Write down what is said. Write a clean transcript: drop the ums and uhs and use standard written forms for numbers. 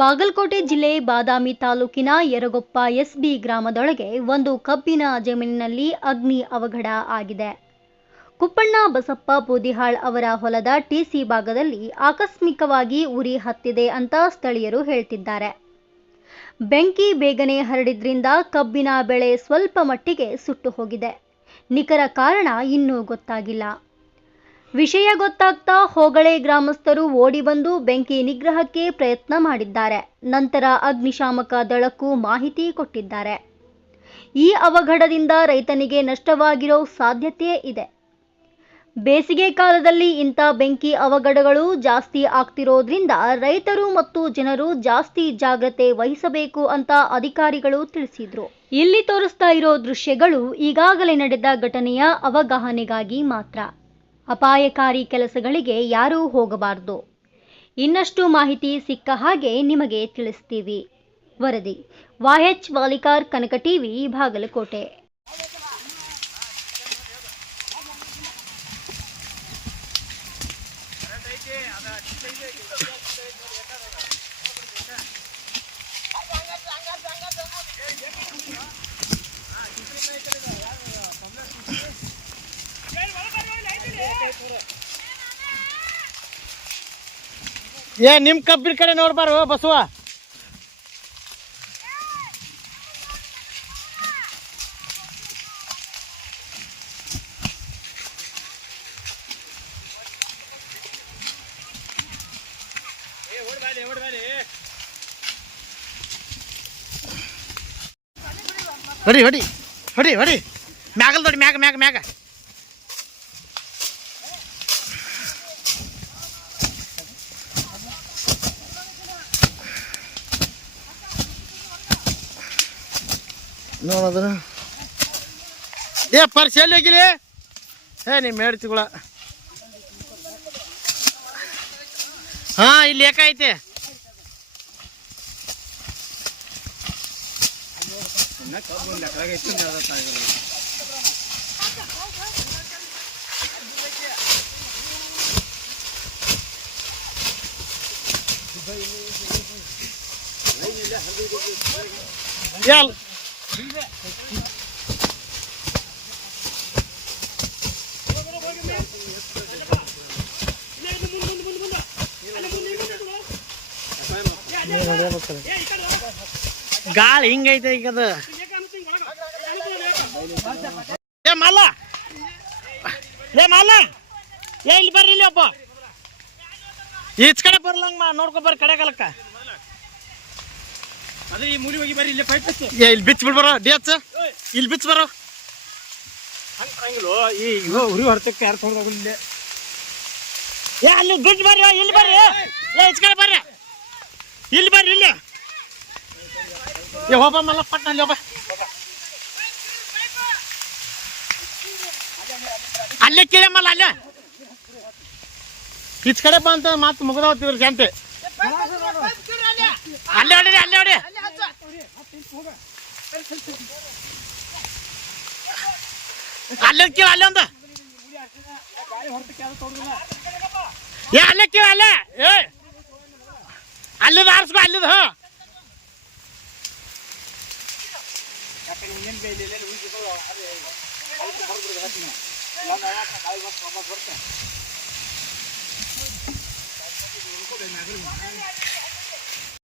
ಬಾಗಲಕೋಟೆ ಜಿಲ್ಲೆ ಬಾದಾಮಿ ತಾಲೂಕಿನ ಯರಗೊಪ್ಪ ಎಸ್ಬಿ ಗ್ರಾಮದೊಳಗೆ ಒಂದು ಕಬ್ಬಿನ ಜಮೀನಿನಲ್ಲಿ ಅಗ್ನಿ ಅವಘಡ ಆಗಿದೆ. ಕುಪ್ಪಣ್ಣ ಬಸಪ್ಪ ಬೂದಿಹಾಳ್ ಅವರ ಹೊಲದ ಟಿಸಿ ಭಾಗದಲ್ಲಿ ಆಕಸ್ಮಿಕವಾಗಿ ಉರಿ ಹತ್ತಿದೆ ಅಂತ ಸ್ಥಳೀಯರು ಹೇಳ್ತಿದ್ದಾರೆ. ಬೆಂಕಿ ಬೇಗನೆ ಹರಡಿದ್ರಿಂದ ಕಬ್ಬಿನ ಬೆಳೆ ಸ್ವಲ್ಪ ಮಟ್ಟಿಗೆ ಸುಟ್ಟು ಹೋಗಿದೆ. ನಿಖರ ಕಾರಣ ಇನ್ನೂ ಗೊತ್ತಾಗಿಲ್ಲ. ವಿಷಯ ಗೊತ್ತಾಗ್ತಾ ಹೋಗಳೆ ಗ್ರಾಮಸ್ಥರು ಓಡಿ ಬಂದು ಬೆಂಕಿ ನಿಗ್ರಹಕ್ಕೆ ಪ್ರಯತ್ನ ಮಾಡಿದ್ದಾರೆ. ನಂತರ ಅಗ್ನಿಶಾಮಕ ದಳಕ್ಕೂ ಮಾಹಿತಿ ಕೊಟ್ಟಿದ್ದಾರೆ. ಈ ಅವಘಡದಿಂದ ರೈತನಿಗೆ ನಷ್ಟವಾಗಿರೋ ಸಾಧ್ಯತೆ ಇದೆ. ಬೇಸಿಗೆ ಕಾಲದಲ್ಲಿ ಇಂಥ ಬೆಂಕಿ ಅವಘಡಗಳು ಜಾಸ್ತಿ ಆಗ್ತಿರೋದ್ರಿಂದ ರೈತರು ಮತ್ತು ಜನರು ಜಾಸ್ತಿ ಜಾಗ್ರತೆ ವಹಿಸಬೇಕು ಅಂತ ಅಧಿಕಾರಿಗಳು ತಿಳಿಸಿದ್ರು. ಇಲ್ಲಿ ತೋರಿಸ್ತಾ ಇರೋ ದೃಶ್ಯಗಳು ಈಗಾಗಲೇ ನಡೆದ ಘಟನೆಯ ಅವಗಾಹನೆಗಾಗಿ ಮಾತ್ರ. ಅಪಾಯಕಾರಿ ಕೆಲಸಗಳಿಗೆ ಯಾರೂ ಹೋಗಬಾರದು. ಇನ್ನಷ್ಟು ಮಾಹಿತಿ ಸಿಕ್ಕ ಹಾಗೆ ನಿಮಗೆ ತಿಳಿಸ್ತೀವಿ. ವರದಿ YH ವಾಲಿಕಾರ್, ಕನಕ ಟಿವಿ, ಬಾಗಲಕೋಟೆ. ನಿಮ್ ಕಬ್ಬಿನ ಕಡೆ ನೋಡ್ಬಾರು ಬಸವ. ಹೊಡಿ ಹೊಡಿ ಹೊಡಿ ಹೊಡಿ ಮ್ಯಾಗಲ್ ನೋಡಿ, ಮ್ಯಾಗ ಮ್ಯಾಗ ಮ್ಯಾಗ ನೋಡೋದ್ರ. ಪರ್ಸ್ ಎಲ್ಲಿ ಹೋಗಿಲಿ? ನಿಮ್ಮ ಹೇಳ್ತಿಗಳ. ಇಲ್ಲಿ ಏಕೈತೆ. ಗಾಳಿ ಹಿಂಗೈತೆ ಈಗ ಅದು. ಮಲ್ಲ ಮಲ್ಲ ಇಲ್ಲಿ ಬರ್ರಿ, ಇಲ್ಲಿ ಒಬ್ಬ ಈಚ್ ಕಡೆ ಬರ್ಲಂಗ ನೋಡ್ಕೊ ಬರ್ರಿ ಕಡೆ ಕಾಲಕ್ಕ. ಇಲ್ಲಿ ಬಿಚ್ಚ ಬಿಡ್ಬಾರ ಡಿಯಚ್, ಇಲ್ಲಿ ಬಿಚ್ಚ ಬರೋ ಉರಿ ಹೊರತಕ್ಕೆ ಯಾರು ತೊಗೊಂಡೋಗಿಲ್ಲ. ಅಲ್ಲಿ ಬಿಟ್ಟು ಬರ್ರಿ, ಇಲ್ಲಿ ಬರ್ರಿ, ಈಚ್ ಕಡೆ ಬರ್ರಿ, ಇಲ್ಲಿ ಬರ್ರಿ, ಇಲ್ಲಿ ಹೋಗ ಮಲ್ಲ ಪಟ್ನಲ್ಲಿ ಹೋಗ. ಅಲ್ಲೇ ಕೇಳಮ್ಮಲ್ಲ, ಅಲ್ಲೇ ಈಚ್ ಕಡೆ ಬಂತ ಮಾತು ಮುಗಿದ ಹೋಗ್ತಿವ್ರಿ ಶಾಂತಿ. ಅಲ್ಲೇ ಹೊಡಿ, ಅಲ್ಲೇ ಹೊಡಿ. ಅಲ್ಲೇ ಕೇಳ, ಅಲ್ಲೇ ಒಂದು ಅಲ್ಲೇ ಕೇಳ, ಅಲ್ಲೇ ಅಲ್ಲಿದ ಆರಿಸ್ಕೊ, ಅಲ್ಲಿದ.